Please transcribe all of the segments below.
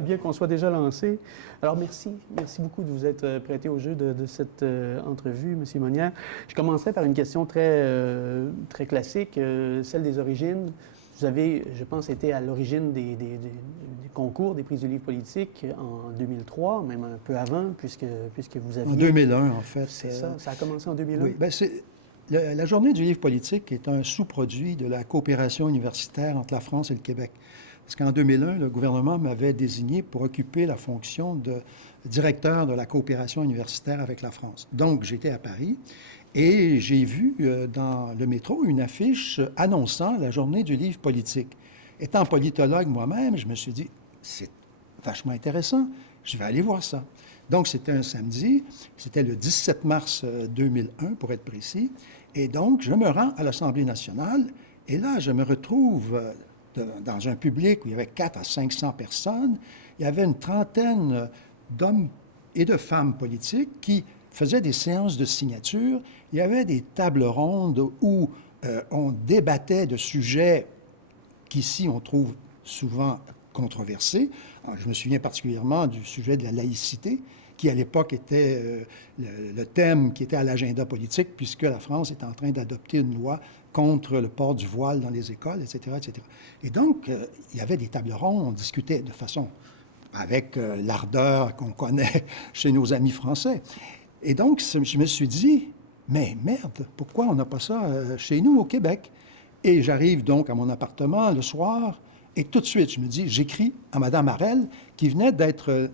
bien qu'on soit déjà lancé. Alors, merci. Merci beaucoup de vous être prêté au jeu de cette entrevue, M. Monière. Je commencerai par une question très classique, celle des origines. Vous avez, je pense, été à l'origine des concours des prix du livre politique en 2003, même un peu avant, puisque vous aviez... En 2001, en fait. C'est ça, ça a commencé en 2001? Oui, bien, la Journée du livre politique est un sous-produit de la coopération universitaire entre la France et le Québec. Parce qu'en 2001, le gouvernement m'avait désigné pour occuper la fonction de directeur de la coopération universitaire avec la France. Donc, j'étais à Paris et j'ai vu dans le métro une affiche annonçant la Journée du livre politique. Étant politologue moi-même, je me suis dit, c'est vachement intéressant, je vais aller voir ça. Donc, c'était un samedi, c'était le 17 mars 2001, pour être précis. Et donc, je me rends à l'Assemblée nationale et là, je me retrouve dans un public où il y avait 400 à 500 personnes. Il y avait une trentaine d'hommes et de femmes politiques qui faisaient des séances de signature. Il y avait des tables rondes où on débattait de sujets qu'ici on trouve souvent controversés. Alors, je me souviens particulièrement du sujet de la laïcité, qui à l'époque était le thème qui était à l'agenda politique, puisque la France est en train d'adopter une loi contre le port du voile dans les écoles, etc., etc. Et donc, il y avait des tables rondes, on discutait de façon avec l'ardeur qu'on connaît chez nos amis français. Et donc, je me suis dit, mais merde, pourquoi on n'a pas ça chez nous au Québec? Et j'arrive donc à mon appartement le soir, et tout de suite, je me dis, j'écris à Mme Harel, qui venait d'être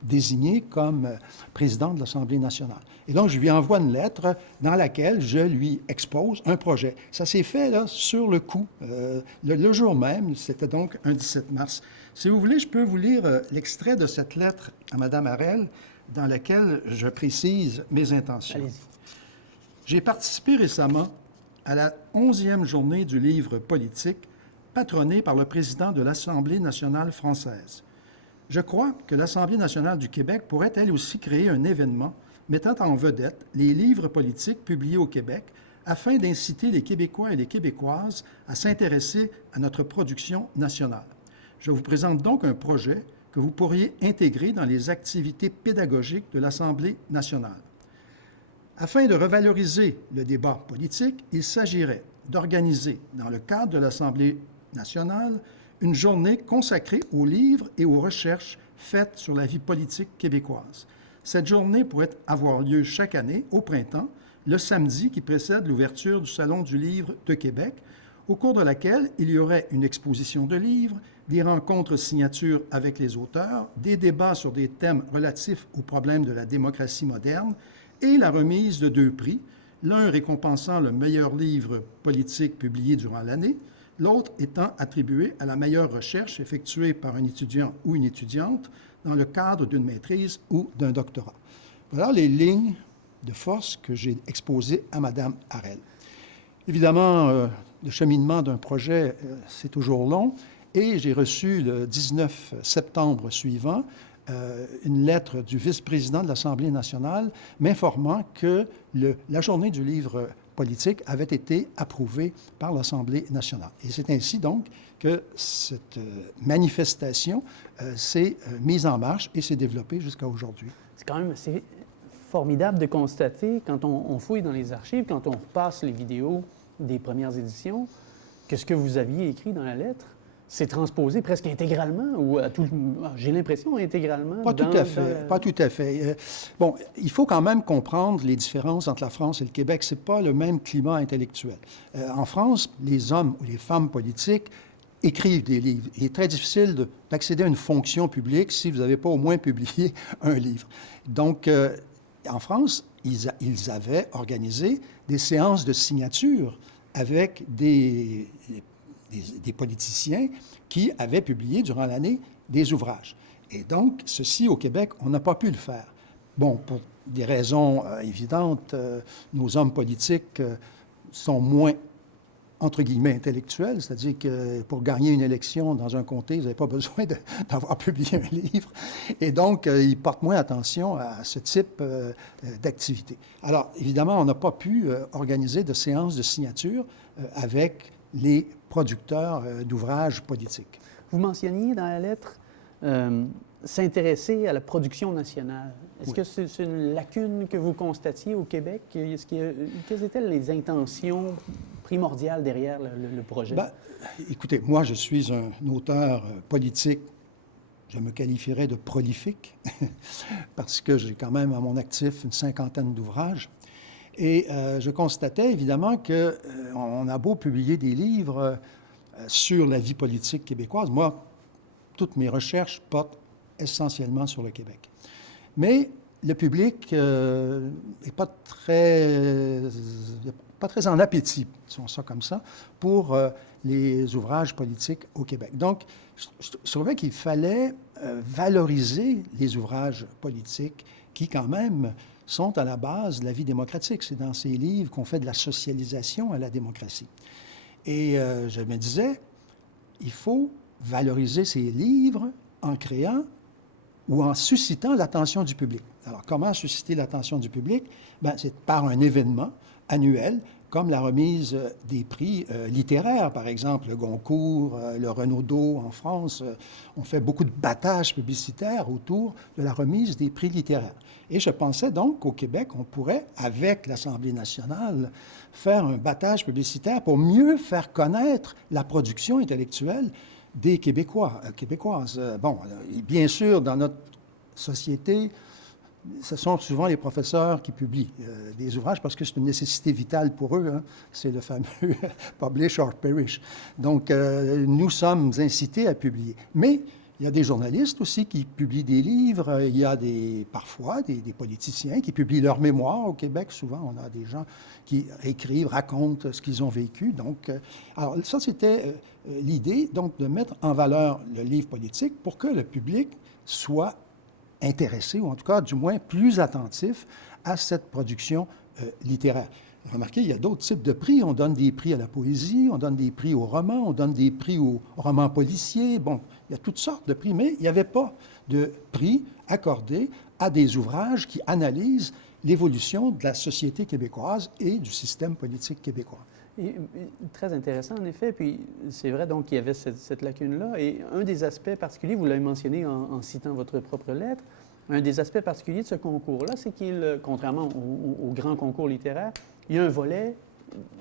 désignée comme présidente de l'Assemblée nationale. Et donc, je lui envoie une lettre dans laquelle je lui expose un projet. Ça s'est fait là, sur le coup, le jour même, c'était donc un 17 mars. Si vous voulez, je peux vous lire l'extrait de cette lettre à Mme Harel, dans laquelle je précise mes intentions. Allez-y. J'ai participé récemment à la 11e journée du livre politique, patronnée par le président de l'Assemblée nationale française. Je crois que l'Assemblée nationale du Québec pourrait elle aussi créer un événement mettant en vedette les livres politiques publiés au Québec afin d'inciter les Québécois et les Québécoises à s'intéresser à notre production nationale. Je vous présente donc un projet que vous pourriez intégrer dans les activités pédagogiques de l'Assemblée nationale. Afin de revaloriser le débat politique, il s'agirait d'organiser, dans le cadre de l'Assemblée nationale, une journée consacrée aux livres et aux recherches faites sur la vie politique québécoise. Cette journée pourrait avoir lieu chaque année, au printemps, le samedi qui précède l'ouverture du Salon du livre de Québec, au cours de laquelle il y aurait une exposition de livres, des rencontres signatures avec les auteurs, des débats sur des thèmes relatifs aux problèmes de la démocratie moderne et la remise de 2 prix, l'un récompensant le meilleur livre politique publié durant l'année, l'autre étant attribué à la meilleure recherche effectuée par un étudiant ou une étudiante dans le cadre d'une maîtrise ou d'un doctorat. Voilà les lignes de force que j'ai exposées à Mme Harel. Évidemment, le cheminement d'un projet, c'est toujours long, et j'ai reçu le 19 septembre suivant une lettre du vice-président de l'Assemblée nationale m'informant que la journée du livre politique avait été approuvée par l'Assemblée nationale. Et c'est ainsi donc que cette manifestation s'est mise en marche et s'est développée jusqu'à aujourd'hui. C'est quand même assez formidable de constater, quand on fouille dans les archives, quand on repasse les vidéos des premières éditions, que ce que vous aviez écrit dans la lettre, c'est transposé presque intégralement, ou j'ai l'impression intégralement. Pas tout à fait, pas tout à fait. Bon, il faut quand même comprendre les différences entre la France et le Québec. C'est pas le même climat intellectuel. En France, les hommes ou les femmes politiques écrivent des livres. Il est très difficile d'accéder à une fonction publique si vous n'avez pas au moins publié un livre. Donc, en France, ils avaient organisé des séances de signature avec des politiciens qui avaient publié durant l'année des ouvrages. Et donc, ceci, au Québec, on n'a pas pu le faire. Bon, pour des raisons évidentes, nos hommes politiques sont moins, entre guillemets, intellectuels, c'est-à-dire que pour gagner une élection dans un comté, vous n'avez pas besoin d'avoir publié un livre. Et donc, ils portent moins attention à ce type d'activité. Alors, évidemment, on n'a pas pu organiser de séances de signature avec les producteurs d'ouvrages politiques. Vous mentionniez dans la lettre s'intéresser à la production nationale. Est-ce Oui. que c'est une lacune que vous constatiez au Québec? Quelles étaient les intentions primordiales derrière le projet? Ben, écoutez, moi, je suis un auteur politique, je me qualifierais de prolifique, parce que j'ai quand même à mon actif une 50aine d'ouvrages. Et je constatais évidemment qu'on a beau publier des livres sur la vie politique québécoise. Moi, toutes mes recherches portent essentiellement sur le Québec. Mais le public n'est pas très en appétit, disons ça comme ça, pour les ouvrages politiques au Québec. Donc, je trouvais qu'il fallait valoriser les ouvrages politiques qui, quand même, sont à la base de la vie démocratique. C'est dans ces livres qu'on fait de la socialisation à la démocratie. Et je me disais, il faut valoriser ces livres en créant ou en suscitant l'attention du public. Alors, comment susciter l'attention du public? Bien, c'est par un événement annuel, comme la remise des prix littéraires, par exemple, le Goncourt, le Renaudot en France. On fait beaucoup de battages publicitaires autour de la remise des prix littéraires. Et je pensais donc qu'au Québec, on pourrait, avec l'Assemblée nationale, faire un battage publicitaire pour mieux faire connaître la production intellectuelle des Québécois, québécoises. Bon, bien sûr, dans notre société, ce sont souvent les professeurs qui publient des ouvrages parce que c'est une nécessité vitale pour eux. Hein. C'est le fameux publish or perish. Donc, nous sommes incités à publier. Mais il y a des journalistes aussi qui publient des livres. Il y a parfois des politiciens qui publient leurs mémoires au Québec. Souvent, on a des gens qui écrivent, racontent ce qu'ils ont vécu. Donc, alors ça, c'était l'idée, donc, de mettre en valeur le livre politique pour que le public soit intéressé, ou en tout cas, du moins, plus attentif à cette production littéraire. Remarquez, il y a d'autres types de prix. On donne des prix à la poésie, on donne des prix au roman, on donne des prix aux romans policiers. Bon, il y a toutes sortes de prix, mais il n'y avait pas de prix accordé à des ouvrages qui analysent l'évolution de la société québécoise et du système politique québécois. Très intéressant, en effet. Puis c'est vrai, donc, qu'il y avait cette lacune-là. Et un des aspects particuliers, vous l'avez mentionné en citant votre propre lettre, un des aspects particuliers de ce concours-là, c'est qu'il, contrairement au grand concours littéraire, il y a un volet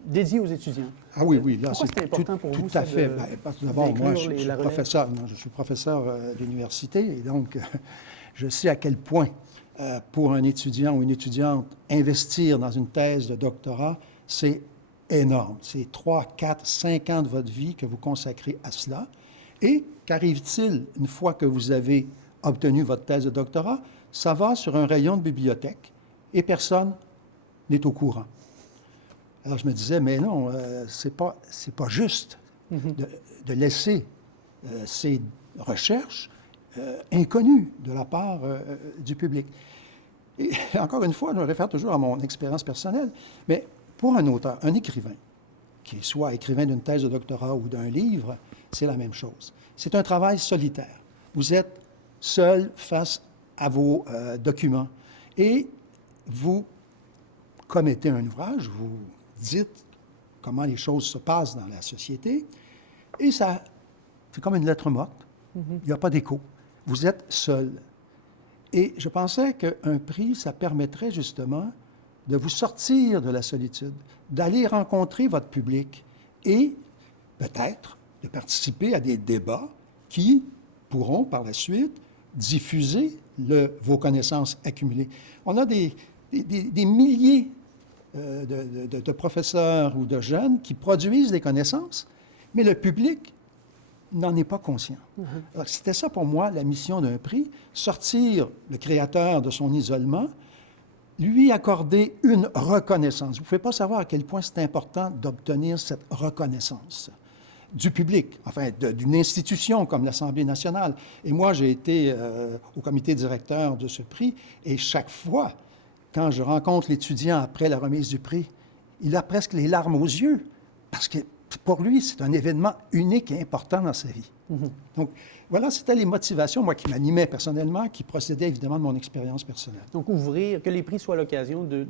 dédié aux étudiants. Ah oui, oui. Là, pourquoi c'est important pour vous, tout à fait. D'abord, moi, je suis professeur d'université, et donc je sais à quel point, pour un étudiant ou une étudiante, investir dans une thèse de doctorat, c'est énorme. C'est 3, 4, 5 ans de votre vie que vous consacrez à cela. Et qu'arrive-t-il une fois que vous avez obtenu votre thèse de doctorat? Ça va sur un rayon de bibliothèque et personne n'est au courant. Alors, je me disais, mais non, c'est pas juste de laisser ces recherches inconnues de la part du public. Et encore une fois, je me réfère toujours à mon expérience personnelle, mais pour un auteur, un écrivain, qui soit écrivain d'une thèse de doctorat ou d'un livre, c'est la même chose. C'est un travail solitaire. Vous êtes seul face à vos documents et vous commettez un ouvrage, vous dites comment les choses se passent dans la société et ça, c'est comme une lettre morte. Il n'y a pas d'écho. Vous êtes seul. Et je pensais qu'un prix, ça permettrait justement de vous sortir de la solitude, d'aller rencontrer votre public et peut-être de participer à des débats qui pourront par la suite diffuser vos connaissances accumulées. On a des milliers de professeurs ou de jeunes qui produisent des connaissances, mais le public n'en est pas conscient. Alors, c'était ça pour moi la mission d'un prix, sortir le créateur de son isolement, lui accorder une reconnaissance. Vous ne pouvez pas savoir à quel point c'est important d'obtenir cette reconnaissance du public, enfin d'une institution comme l'Assemblée nationale. Et moi, j'ai été au comité directeur de ce prix, et chaque fois, quand je rencontre l'étudiant après la remise du prix, il a presque les larmes aux yeux, parce que pour lui, c'est un événement unique et important dans sa vie. Donc, voilà, c'était les motivations, moi, qui m'animaient personnellement, qui procédaient évidemment de mon expérience personnelle. Donc, que les prix soient l'occasion de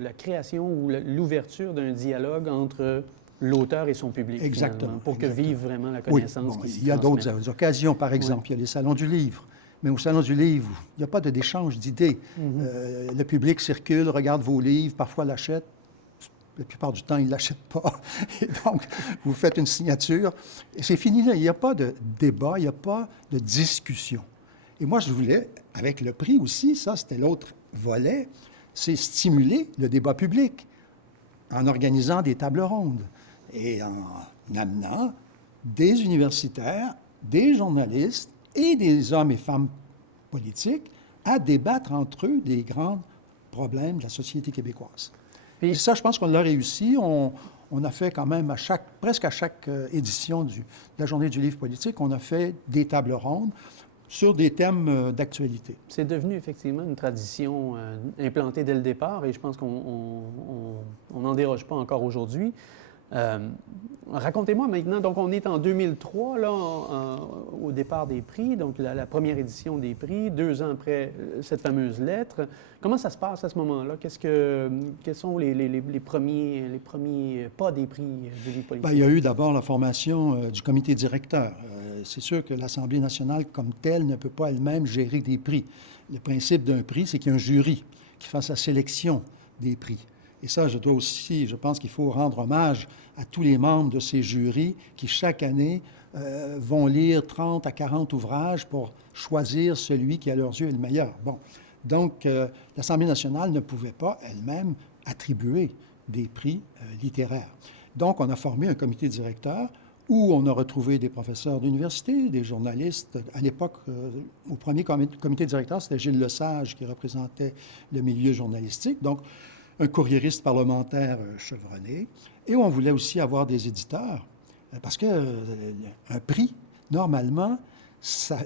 la création ou l'ouverture d'un dialogue entre l'auteur et son public, Exactement. finalement, pour que Exactement. vive vraiment la Oui, connaissance bon, qui s'y il y a transmet. d'autres occasions, par exemple, il y a les salons du livre. Mais au salon du livre, il n'y a pas d'échange d'idées. Le public circule, regarde vos livres, parfois l'achète. La plupart du temps, ils ne l'achètent pas. Et donc, vous faites une signature. Et c'est fini là. Il n'y a pas de débat, il n'y a pas de discussion. Et moi, je voulais, avec le prix aussi, ça, c'était l'autre volet, c'est stimuler le débat public en organisant des tables rondes et en amenant des universitaires, des journalistes et des hommes et femmes politiques à débattre entre eux des grands problèmes de la société québécoise. Puis- Et ça, je pense qu'on l'a réussi. On a fait quand même presque à chaque édition de la Journée du livre politique, on a fait des tables rondes sur des thèmes d'actualité. C'est devenu effectivement une tradition implantée dès le départ et je pense qu'on n'en déroge pas encore aujourd'hui. Racontez-moi maintenant, donc on est en 2003, là, au départ des prix, donc la première édition des prix, 2 ans après cette fameuse lettre. Comment ça se passe à ce moment-là? Quels sont les premiers pas des prix du livre politique? Bien, il y a eu d'abord la formation du comité directeur. C'est sûr que l'Assemblée nationale, comme telle, ne peut pas elle-même gérer des prix. Le principe d'un prix, c'est qu'il y a un jury qui fasse la sélection des prix. Et ça, je pense qu'il faut rendre hommage à tous les membres de ces jurys qui, chaque année, vont lire 30 à 40 ouvrages pour choisir celui qui, à leurs yeux, est le meilleur. Bon. Donc, l'Assemblée nationale ne pouvait pas elle-même attribuer des prix littéraires. Donc, on a formé un comité directeur où on a retrouvé des professeurs d'université, des journalistes. À l'époque, au premier comité directeur, c'était Gilles Lesage qui représentait le milieu journalistique. Donc, un courriériste parlementaire chevronné. Et on voulait aussi avoir des éditeurs, parce qu'un prix, normalement, ça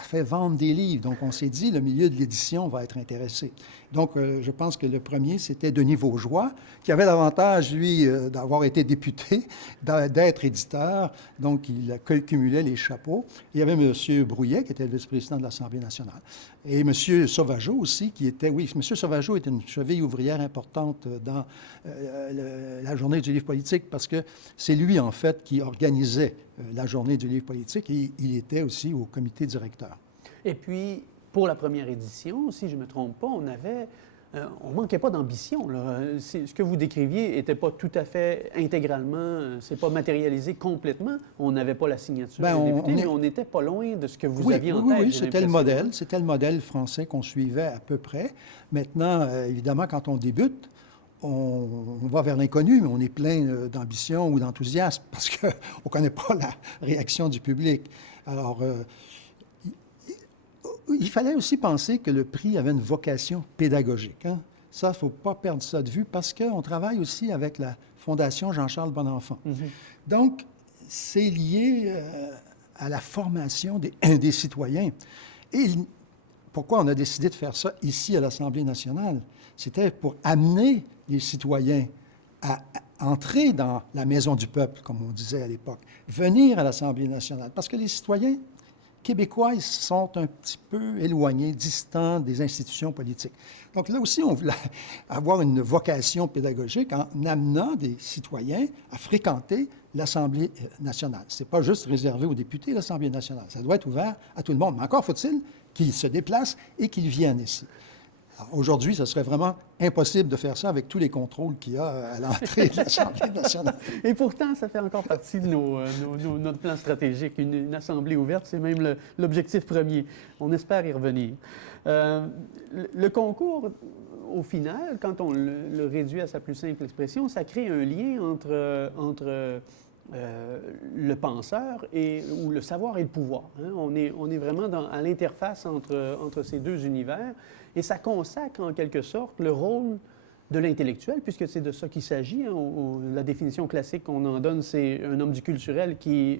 fait vendre des livres. Donc, on s'est dit, le milieu de l'édition va être intéressé. Donc, je pense que le premier, c'était Denis Vaugeois, qui avait l'avantage, lui, d'avoir été député, d'être éditeur. Donc, il cumulait les chapeaux. Il y avait M. Brouillet, qui était le vice-président de l'Assemblée nationale. Et M. Sauvageau aussi, qui était... Oui, M. Sauvageau était une cheville ouvrière importante dans la Journée du livre politique, parce que c'est lui, en fait, qui organisait la Journée du livre politique, et il était aussi au comité directeur. Et puis, pour la première édition, si je ne me trompe pas, on manquait pas d'ambition, là. Ce que vous décriviez n'était pas tout à fait intégralement, c'est pas matérialisé complètement. On n'avait pas la signature des députés, mais on n'était pas loin de ce que vous aviez en tête. Oui, c'était le modèle. C'était le modèle français qu'on suivait à peu près. Maintenant, évidemment, quand on débute, on va vers l'inconnu, mais on est plein d'ambition ou d'enthousiasme parce qu'on ne connaît pas la réaction du public. Alors, il fallait aussi penser que le prix avait une vocation pédagogique. Hein? Ça, il ne faut pas perdre ça de vue parce qu'on travaille aussi avec la Fondation Jean-Charles Bonenfant. Donc, c'est lié à la formation des citoyens. Et pourquoi on a décidé de faire ça ici à l'Assemblée nationale? C'était pour amener les citoyens à entrer dans la maison du peuple, comme on disait à l'époque, venir à l'Assemblée nationale. Parce que les citoyens québécois, ils sont un petit peu éloignés, distants des institutions politiques. Donc là aussi, on voulait avoir une vocation pédagogique en amenant des citoyens à fréquenter l'Assemblée nationale. Ce n'est pas juste réservé aux députés, l'Assemblée nationale. Ça doit être ouvert à tout le monde. Mais encore faut-il qu'ils se déplacent et qu'ils viennent ici. Aujourd'hui, ce serait vraiment impossible de faire ça avec tous les contrôles qu'il y a à l'entrée de l'Assemblée nationale. Et pourtant, ça fait encore partie de notre plan stratégique. Une assemblée ouverte, c'est même l'objectif premier. On espère y revenir. Le concours, au final, quand on le réduit à sa plus simple expression, ça crée un lien entre le penseur ou le savoir et le pouvoir. Hein? On est vraiment à l'interface entre ces deux univers et ça consacre en quelque sorte le rôle de l'intellectuel, puisque c'est de ça qu'il s'agit. Hein? La définition classique qu'on en donne, c'est un homme du culturel qui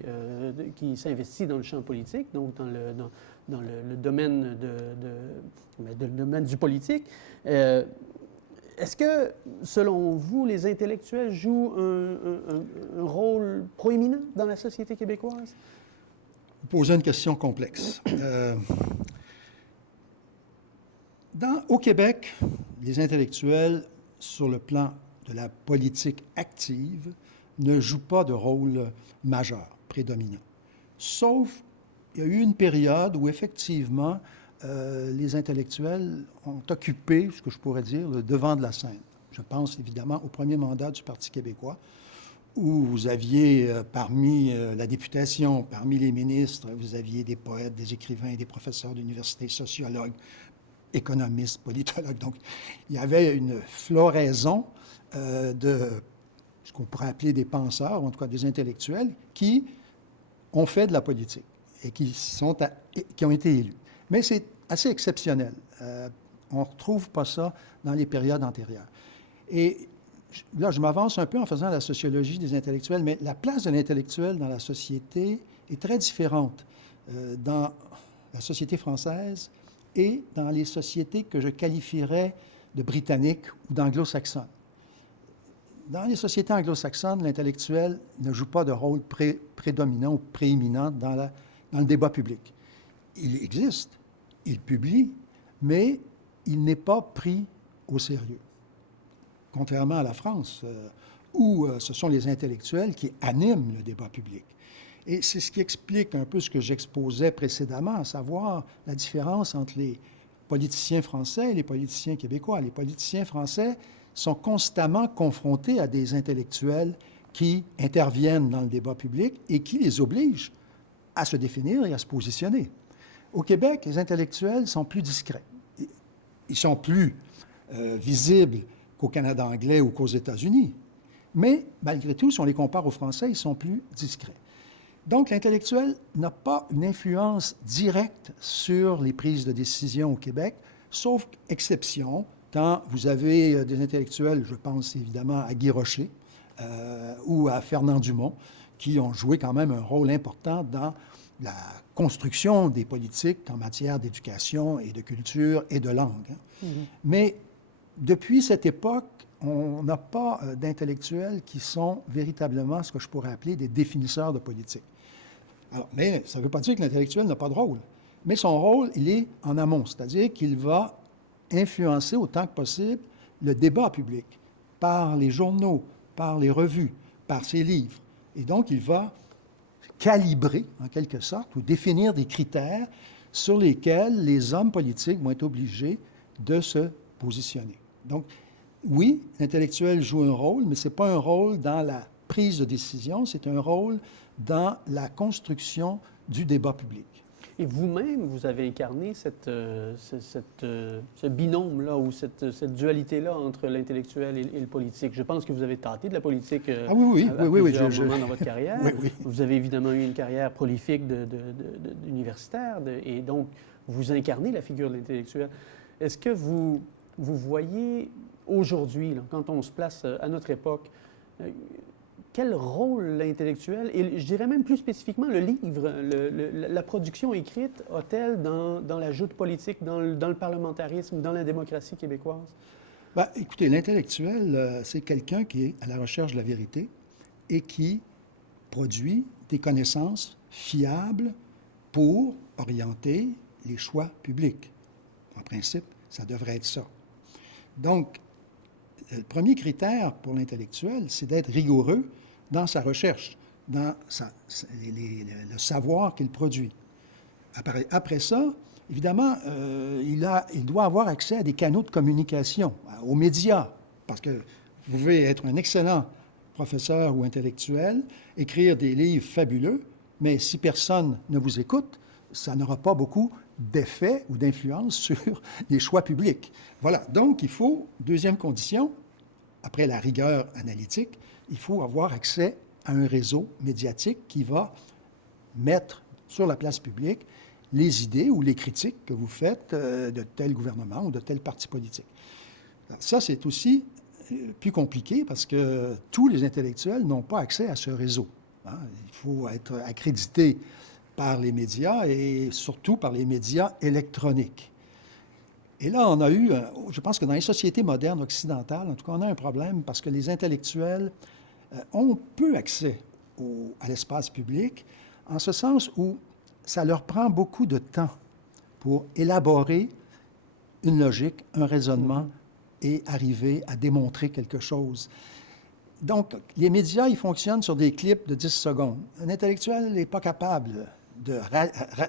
s'investit dans le champ politique, donc dans le domaine, le domaine du politique. Est-ce que, selon vous, les intellectuels jouent un rôle proéminent dans la société québécoise? Vous posez une question complexe. Au Québec, les intellectuels, sur le plan de la politique active, ne joue pas de rôle majeur, prédominant. Sauf, il y a eu une période où, effectivement, les intellectuels ont occupé, ce que je pourrais dire, le devant de la scène. Je pense évidemment au premier mandat du Parti québécois, où vous aviez parmi la députation, parmi les ministres, vous aviez des poètes, des écrivains, des professeurs d'université, sociologues, économistes, politologues. Donc, il y avait une floraison de ce qu'on pourrait appeler des penseurs, ou en tout cas des intellectuels, qui ont fait de la politique et qui ont été élus. Mais c'est assez exceptionnel. On ne retrouve pas ça dans les périodes antérieures. Et là, je m'avance un peu en faisant la sociologie des intellectuels, mais la place de l'intellectuel dans la société est très différente dans la société française et dans les sociétés que je qualifierais de britanniques ou d'anglo-saxonnes. Dans les sociétés anglo-saxonnes, l'intellectuel ne joue pas de rôle prédominant ou prééminent dans le débat public. Il existe, il publie, mais il n'est pas pris au sérieux. Contrairement à la France, où ce sont les intellectuels qui animent le débat public. Et c'est ce qui explique un peu ce que j'exposais précédemment, à savoir la différence entre les politiciens français et les politiciens québécois. Les politiciens français sont constamment confrontés à des intellectuels qui interviennent dans le débat public et qui les obligent à se définir et à se positionner. Au Québec, les intellectuels sont plus discrets. Ils sont plus visibles qu'au Canada anglais ou qu'aux États-Unis. Mais, malgré tout, si on les compare aux Français, ils sont plus discrets. Donc, l'intellectuel n'a pas une influence directe sur les prises de décision au Québec, sauf exception, quand vous avez des intellectuels, je pense évidemment à Guy Rocher ou à Fernand Dumont, qui ont joué quand même un rôle important dans la construction des politiques en matière d'éducation et de culture et de langue. Mm-hmm. Mais depuis cette époque, on n'a pas d'intellectuels qui sont véritablement ce que je pourrais appeler des définisseurs de politique. Alors, mais ça ne veut pas dire que l'intellectuel n'a pas de rôle. Mais son rôle, il est en amont, c'est-à-dire qu'il va influencer autant que possible le débat public par les journaux, par les revues, par ses livres. Et donc, il va calibrer, en quelque sorte, ou définir des critères sur lesquels les hommes politiques vont être obligés de se positionner. Donc, oui, l'intellectuel joue un rôle, mais ce n'est pas un rôle dans la prise de décision, c'est un rôle dans la construction du débat public. Et vous-même, vous avez incarné ce binôme-là ou cette dualité-là entre l'intellectuel et le politique. Je pense que vous avez tenté de la politique à plusieurs moments dans votre carrière. Oui. Vous avez évidemment eu une carrière prolifique d'universitaire et donc vous incarnez la figure de l'intellectuel. Est-ce que vous voyez aujourd'hui, quand on se place à notre époque, quel rôle l'intellectuel, et je dirais même plus spécifiquement le livre, la production écrite a-t-elle dans la joute politique, dans le parlementarisme, dans la démocratie québécoise? Bien, écoutez, l'intellectuel, c'est quelqu'un qui est à la recherche de la vérité et qui produit des connaissances fiables pour orienter les choix publics. En principe, ça devrait être ça. Donc, le premier critère pour l'intellectuel, c'est d'être rigoureux dans sa recherche, dans le savoir qu'il produit. Après ça, évidemment, il doit avoir accès à des canaux de communication, aux médias, parce que vous pouvez être un excellent professeur ou intellectuel, écrire des livres fabuleux, mais si personne ne vous écoute, ça n'aura pas beaucoup d'effet ou d'influence sur les choix publics. Voilà. Donc, il faut, deuxième condition, après la rigueur analytique, il faut avoir accès à un réseau médiatique qui va mettre sur la place publique les idées ou les critiques que vous faites de tel gouvernement ou de tel parti politique. Alors, ça, c'est aussi plus compliqué parce que tous les intellectuels n'ont pas accès à ce réseau. Hein. Il faut être accrédité par les médias et surtout par les médias électroniques. Et là, on a eu, je pense que dans les sociétés modernes occidentales, en tout cas, on a un problème parce que les intellectuels ont peu accès à l'espace public, en ce sens où ça leur prend beaucoup de temps pour élaborer une logique, un raisonnement et arriver à démontrer quelque chose. Donc, les médias, ils fonctionnent sur des clips de 10 secondes. Un intellectuel n'est pas capable de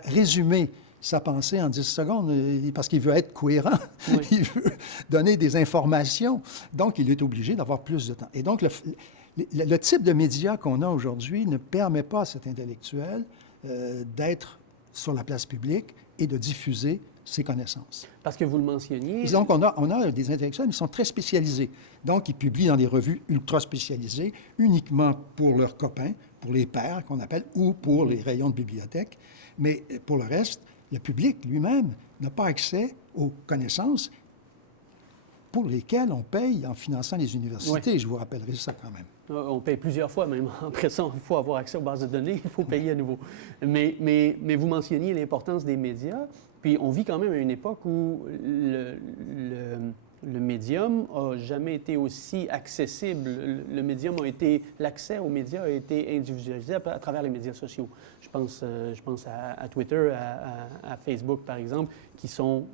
résumer sa pensée en 10 secondes parce qu'il veut être cohérent. Oui. Il veut donner des informations. Donc, il est obligé d'avoir plus de temps. Et donc, le type de médias qu'on a aujourd'hui ne permet pas à cet intellectuel d'être sur la place publique et de diffuser ses connaissances. Parce que vous le mentionniez. Et donc, on a des intellectuels qui sont très spécialisés. Donc, ils publient dans des revues ultra spécialisées, uniquement pour leurs copains, pour les pairs qu'on appelle, ou pour les rayons de bibliothèque. Mais pour le reste, le public lui-même n'a pas accès aux connaissances pour lesquelles on paye en finançant les universités. Oui. Je vous rappellerai ça quand même. On paye plusieurs fois même. Après ça, il faut avoir accès aux bases de données, il faut payer à nouveau. Mais vous mentionniez l'importance des médias. Puis on vit quand même à une époque où le médium n'a jamais été aussi accessible. L'accès aux médias a été individualisé à travers les médias sociaux. Je pense à Twitter, à Facebook, par exemple, qui sont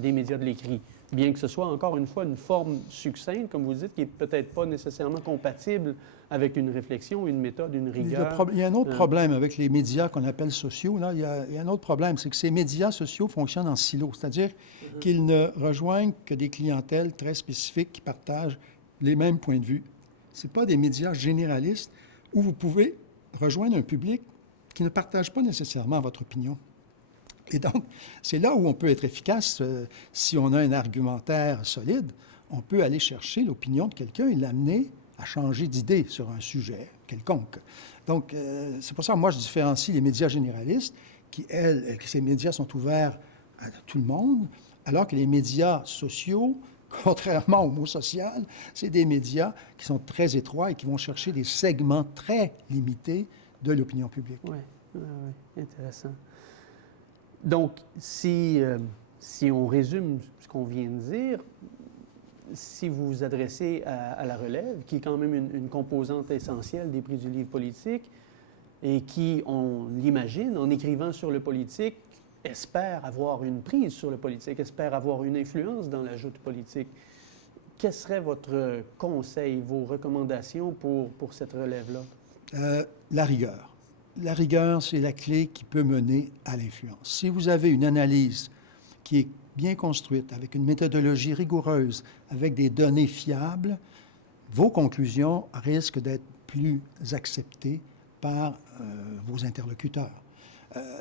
des médias de l'écrit. Bien que ce soit, encore une fois, une forme succincte, comme vous dites, qui n'est peut-être pas nécessairement compatible avec une réflexion, une méthode, une rigueur. Il y a un autre problème avec les médias qu'on appelle sociaux. Là. Il y a un autre problème, c'est que ces médias sociaux fonctionnent en silo, c'est-à-dire qu'ils ne rejoignent que des clientèles très spécifiques qui partagent les mêmes points de vue. Ce ne sont pas des médias généralistes où vous pouvez rejoindre un public qui ne partage pas nécessairement votre opinion. Et donc, c'est là où on peut être efficace. Si on a un argumentaire solide, on peut aller chercher l'opinion de quelqu'un et l'amener à changer d'idée sur un sujet quelconque. Donc, c'est pour ça que moi, je différencie les médias généralistes, que ces médias sont ouverts à tout le monde, alors que les médias sociaux, contrairement au mot social, c'est des médias qui sont très étroits et qui vont chercher des segments très limités de l'opinion publique. Oui, intéressant. Donc, si on résume ce qu'on vient de dire, si vous vous adressez à la relève, qui est quand même une composante essentielle des prix du livre politique, et qui, on l'imagine, en écrivant sur le politique, espère avoir une prise sur le politique, espère avoir une influence dans la joute politique, quel serait votre conseil, vos recommandations pour cette relève-là? La rigueur. La rigueur, c'est la clé qui peut mener à l'influence. Si vous avez une analyse qui est bien construite, avec une méthodologie rigoureuse, avec des données fiables, vos conclusions risquent d'être plus acceptées par vos interlocuteurs.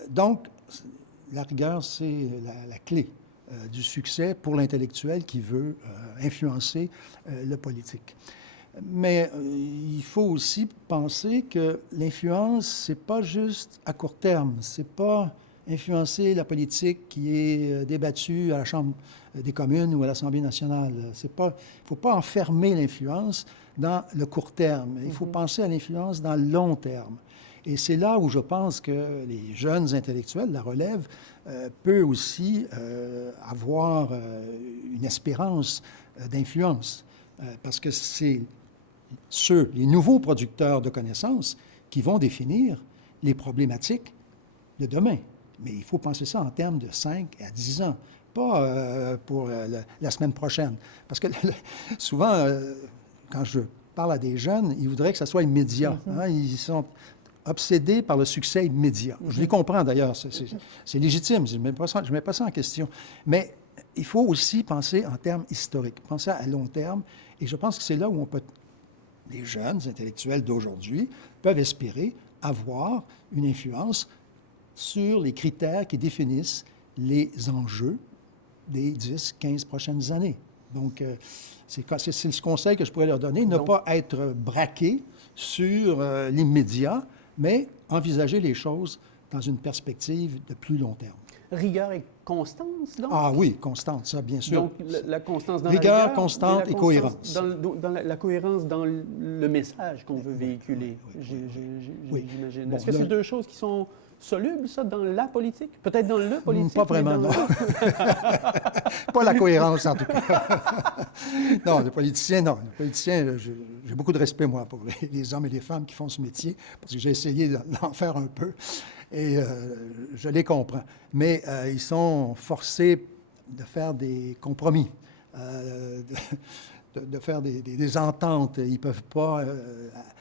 Donc, la rigueur, c'est la clé du succès pour l'intellectuel qui veut influencer le politique. Mais il faut aussi penser que l'influence, c'est pas juste à court terme. C'est pas influencer la politique qui est débattue à la Chambre des communes ou à l'Assemblée nationale. Il ne faut pas enfermer l'influence dans le court terme. Il faut penser à l'influence dans le long terme. Et c'est là où je pense que les jeunes intellectuels, la relève, peut aussi avoir une espérance d'influence. Parce que c'est les nouveaux producteurs de connaissances qui vont définir les problématiques de demain. Mais il faut penser ça en termes de 5 à 10 ans, pas pour la semaine prochaine. Parce que souvent, quand je parle à des jeunes, ils voudraient que ça soit immédiat. Hein? Ils sont obsédés par le succès immédiat. Je les comprends d'ailleurs, c'est légitime, je ne mets pas ça en question. Mais il faut aussi penser en termes historiques, penser à long terme. Et je pense que c'est là où les jeunes intellectuels d'aujourd'hui peuvent espérer avoir une influence sur les critères qui définissent les enjeux des 10, 15 prochaines années. Donc, c'est ce conseil que je pourrais leur donner, ne pas être braqué sur l'immédiat, mais envisager les choses dans une perspective de plus long terme. Rigueur et constance, donc? Ah oui, constante, ça, bien sûr. Donc, la constance dans rigueur, la rigueur, constante et cohérence. Dans la cohérence dans le message qu'on veut véhiculer, j'imagine. Bon, est-ce que c'est deux choses qui sont solubles, ça, dans la politique? Peut-être dans le politique? Pas vraiment, non. Pas la cohérence, en tout cas. Non, le politicien, non. Le politicien, j'ai beaucoup de respect, moi, pour les hommes et les femmes qui font ce métier, parce que j'ai essayé d'en faire un peu. Et je les comprends. Mais ils sont forcés de faire des compromis, de de faire des ententes. Ils ne peuvent pas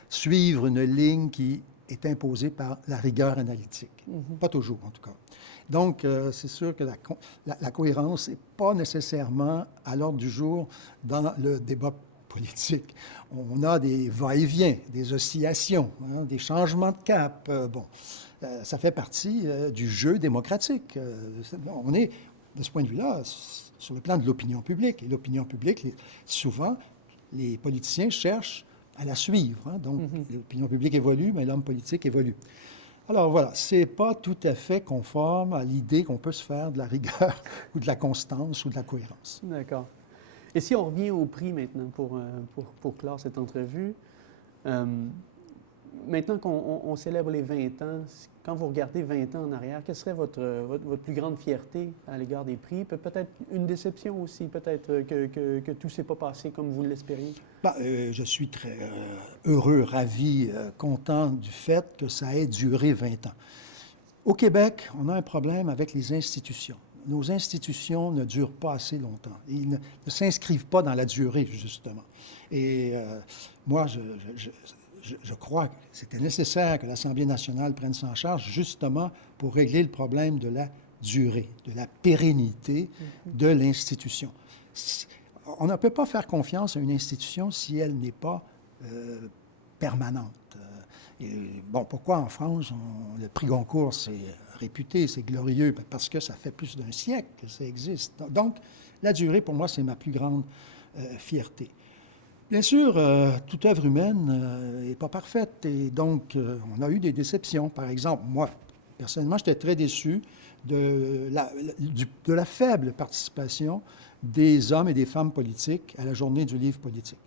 suivre une ligne qui est imposée par la rigueur analytique. Pas toujours, en tout cas. Donc, c'est sûr que la cohérence n'est pas nécessairement à l'ordre du jour dans le débat politique. On a des va-et-vient, des oscillations, hein, des changements de cap. Ça fait partie du jeu démocratique. On est, de ce point de vue-là, sur le plan de l'opinion publique. Et l'opinion publique, souvent, les politiciens cherchent à la suivre. Hein. Donc, l'opinion publique évolue, mais l'homme politique évolue. Alors voilà, ce n'est pas tout à fait conforme à l'idée qu'on peut se faire de la rigueur ou de la constance ou de la cohérence. D'accord. Et si on revient au prix maintenant pour clore cette entrevue, maintenant qu'on célèbre les 20 ans, quand vous regardez 20 ans en arrière, quelle serait votre plus grande fierté à l'égard des prix? Peut-être une déception aussi, peut-être que tout ne s'est pas passé comme vous l'espériez? Je suis très heureux, ravi, content du fait que ça ait duré 20 ans. Au Québec, on a un problème avec les institutions. Nos institutions ne durent pas assez longtemps. Ils ne s'inscrivent pas dans la durée, justement. Et moi, je crois que c'était nécessaire que l'Assemblée nationale prenne ça en charge justement pour régler le problème de la durée, de la pérennité de l'institution. On ne peut pas faire confiance à une institution si elle n'est pas permanente. Pourquoi en France, le prix Goncourt, c'est réputé, c'est glorieux? Parce que ça fait plus d'un siècle que ça existe. Donc, la durée, pour moi, c'est ma plus grande fierté. Bien sûr, toute œuvre humaine n'est pas parfaite et donc on a eu des déceptions. Par exemple, moi, personnellement, j'étais très déçu de la faible participation des hommes et des femmes politiques à la journée du livre politique.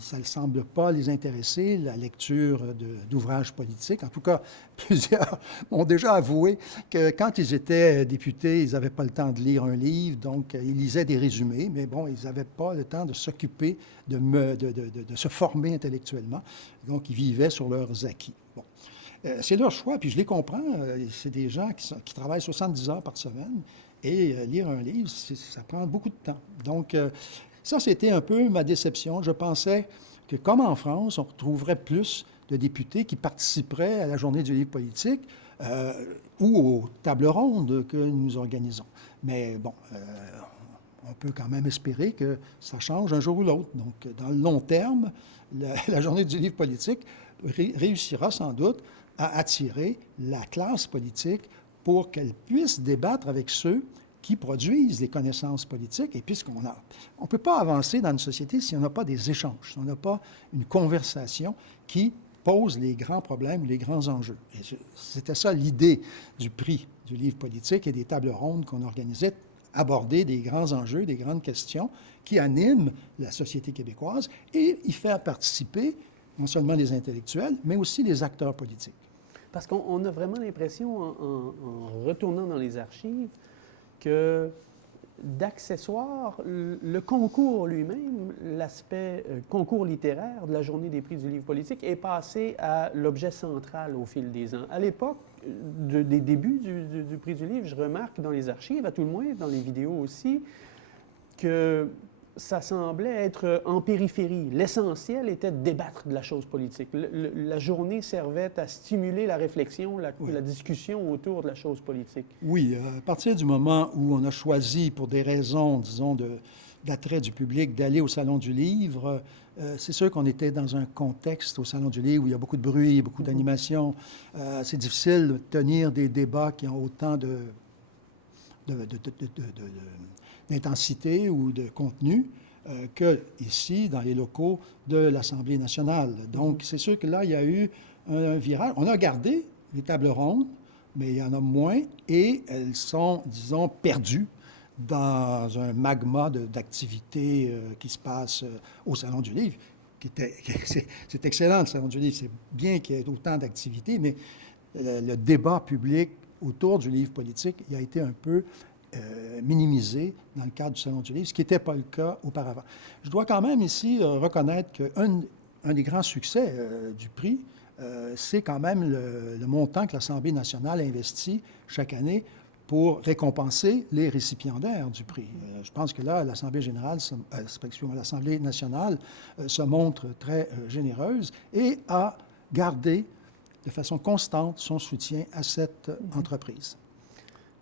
Ça ne semble pas les intéresser, la lecture d'ouvrages politiques. En tout cas, plusieurs m'ont déjà avoué que quand ils étaient députés, ils n'avaient pas le temps de lire un livre, donc ils lisaient des résumés, mais ils n'avaient pas le temps de s'occuper, de se former intellectuellement. Donc, ils vivaient sur leurs acquis. C'est leur choix, puis je les comprends. C'est des gens qui travaillent 70 heures par semaine, et lire un livre, ça prend beaucoup de temps. Donc, ça, c'était un peu ma déception. Je pensais que, comme en France, on retrouverait plus de députés qui participeraient à la journée du livre politique ou aux tables rondes que nous organisons. Mais on peut quand même espérer que ça change un jour ou l'autre. Donc, dans le long terme, la journée du livre politique réussira sans doute à attirer la classe politique pour qu'elle puisse débattre avec ceux qui produisent des connaissances politiques. Et puisqu'on ne peut pas avancer dans une société si on n'a pas des échanges, si on n'a pas une conversation qui pose les grands problèmes, les grands enjeux. Et c'était ça l'idée du prix du livre politique et des tables rondes qu'on organisait, aborder des grands enjeux, des grandes questions qui animent la société québécoise et y faire participer non seulement les intellectuels, mais aussi les acteurs politiques. Parce qu'on a vraiment l'impression, en retournant dans les archives, que d'accessoires, le concours lui-même, l'aspect concours littéraire de la journée des prix du livre politique est passé à l'objet central au fil des ans. À l'époque des débuts du prix du livre, je remarque dans les archives, à tout le moins, dans les vidéos aussi, que ça semblait être en périphérie. L'essentiel était de débattre de la chose politique. La journée servait à stimuler la réflexion, la discussion autour de la chose politique. Oui, à partir du moment où on a choisi, pour des raisons, disons, d'attrait du public, d'aller au Salon du Livre, c'est sûr qu'on était dans un contexte au Salon du Livre où il y a beaucoup de bruit, beaucoup d'animation. C'est difficile de tenir des débats qui ont autant d'intensité ou de contenu que ici, dans les locaux de l'Assemblée nationale. Donc, c'est sûr que là, il y a eu un virage. On a gardé les tables rondes, mais il y en a moins et elles sont, disons, perdues dans un magma d'activités qui se passe au Salon du Livre. C'est excellent, le Salon du Livre. C'est bien qu'il y ait autant d'activités, mais le débat public autour du livre politique, il a été un peu minimisé dans le cadre du Salon du Livre, ce qui n'était pas le cas auparavant. Je dois quand même ici reconnaître qu'un des grands succès du prix, c'est quand même le montant que l'Assemblée nationale investit chaque année pour récompenser les récipiendaires du prix. Je pense que là, l'Assemblée générale, l'Assemblée nationale se montre très généreuse et a gardé de façon constante son soutien à cette entreprise.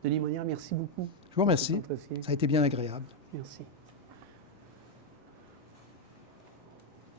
Denis Monnière, merci beaucoup. Je vous remercie. Ça a été bien agréable. Merci.